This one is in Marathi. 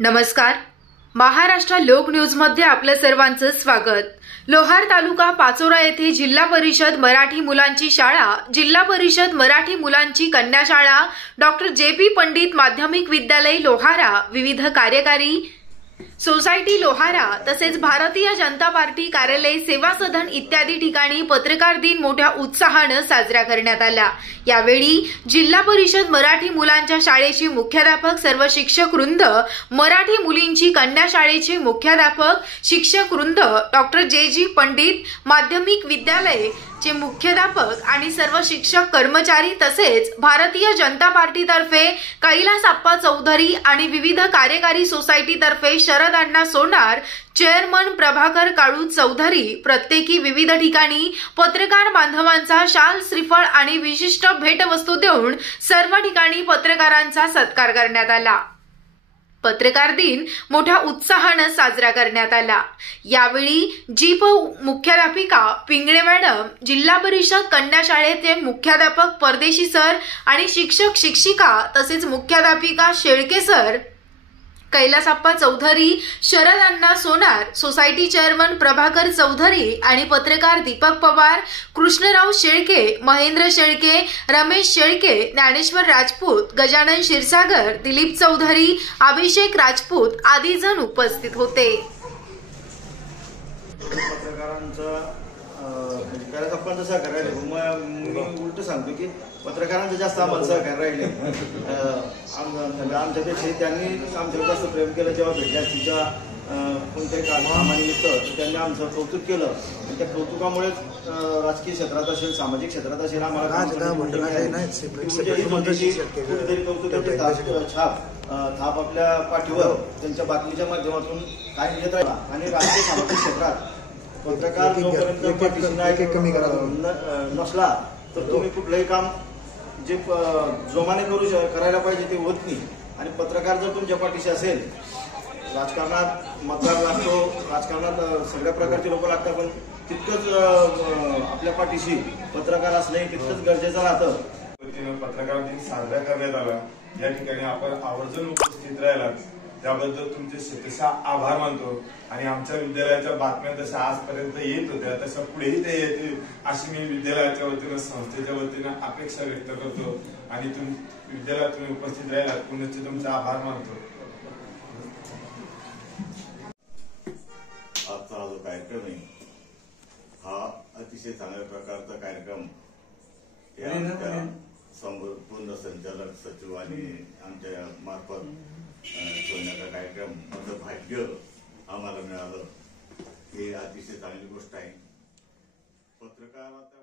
नमस्कार। महाराष्ट्र लोक न्यूज मध्ये आपलं सर्वांचं स्वागत। लोहार तालुका पाचोरा येथे जिल्हा परिषद मराठी मुलांची शाळा, जिल्हा परिषद मराठी मुलांची कन्या शाळा, डॉक्टर जे.बी. पंडित माध्यमिक विद्यालय लोहारा, विविध कार्यकारी सोसायटी लोहारा तसेच भारतीय जनता पार्टी कार्यालय, सेवा सदन इत्यादी ठिकाणी पत्रकार दिन मोठ्या उत्साहाने साजरा करण्यात आला। यावेळी जिल्हा परिषद मराठी मुलांच्या शाळेचे मुख्याध्यापक, सर्व शिक्षक वृंद, मराठी मुलींची कन्या शाळेचे मुख्याध्यापक, शिक्षक वृंद, डॉक्टर जे.जी. पंडित माध्यमिक विद्यालय चे मुख्याध्यापक आणि सर्व शिक्षक कर्मचारी तसेच भारतीय जनता पार्टी तर्फे कैलास आप्पा चौधरी आणि विविध कार्यकारी सोसायटी तर्फे शरद अण्णा सोनार, चेअरमन प्रभाकर काळू चौधरी प्रत्येकी विविध ठिकाणी पत्रकार बांधवांचा शाल, श्रीफळ आणि विशिष्ट भेटवस्तू देऊन सर्व ठिकाणी पत्रकारांचा सत्कार करण्यात आला। पत्रकार दिन मोठ्या उत्साहाने साजरा करण्यात आला। यावेळी जीप मुख्याध्यापिका पिंगळे मॅडम, जिल्हा परिषद कन्या शाळेचे मुख्याध्यापक परदेशी सर आणि शिक्षक शिक्षिका तसेच मुख्याध्यापिका शेळके सर, कैलास आप्पा चौधरी, शरद अण्णा सोनार, सोसायटी चेअरमन प्रभाकर चौधरी आणि पत्रकार दीपक पवार, कृष्णराव शेळके, महेंद्र शेळके, रमेश शेळके, ज्ञानेश्वर राजपूत, गजानन क्षीरसागर, दिलीप चौधरी, अभिषेक राजपूत आदी जण उपस्थित होते। आपण सहकार्य राहिले, मी उलट सांगतो की पत्रकारांचं जास्त आम्हाला सहकार्य राहिले। आमच्यापेक्षा त्यांनी आमच्यावर जास्त प्रेम केलं। जेव्हा भेटल्या तिच्या कोणत्याही कामानिमित्त त्यांनी आमचं कौतुक केलं आणि त्या कौतुकामुळेच राजकीय क्षेत्रात असेल, सामाजिक क्षेत्रात असेल, आम्हाला थाप आपल्या पाठीवर त्यांच्या बातमीच्या माध्यमातून काय येत राहिला आणि राजकीय सामाजिक क्षेत्रात पत्रकार जोपर्यंत पाठीशी कमी नसला तर तुम्ही कुठलंही काम जे जोमाने करायला पाहिजे ते होत नाही। आणि पत्रकार जर तुमच्या पाठीशी असेल, राजकारणात मतदार लागतो, राजकारणात सगळ्या प्रकारचे लोक लागतात, पण तितकंच आपल्या पाठीशी पत्रकार असणे तितकंच गरजेचं राहतं। पत्रकार दिन साजरा करण्यात आला, या ठिकाणी आपण आवर्जून उपस्थित राहिला त्याबद्दल तुमचे शतशः आभार मानतो। आणि आमच्या विद्यालयाच्या बातम्या जशा आजपर्यंत येत होत्या तशा पुढेही ते येतील अशी मी विद्यालयाच्या वतीनं, संस्थेच्या वतीनं अपेक्षा व्यक्त करतो। आणि विद्यालयात तुम्ही उपस्थित राहिला पुण्याचे तुमचे आभार मानतो। आजचा जो कार्यक्रम आहे हा अतिशय चांगल्या प्रकारचा कार्यक्रम संपूर्ण संचालक सचिव आणि आमच्या मार्फत ठेवण्याचा कार्यक्रम माझं भाग्य आम्हाला मिळालं, हे अतिशय चांगली गोष्ट आहे। पत्रकाराचा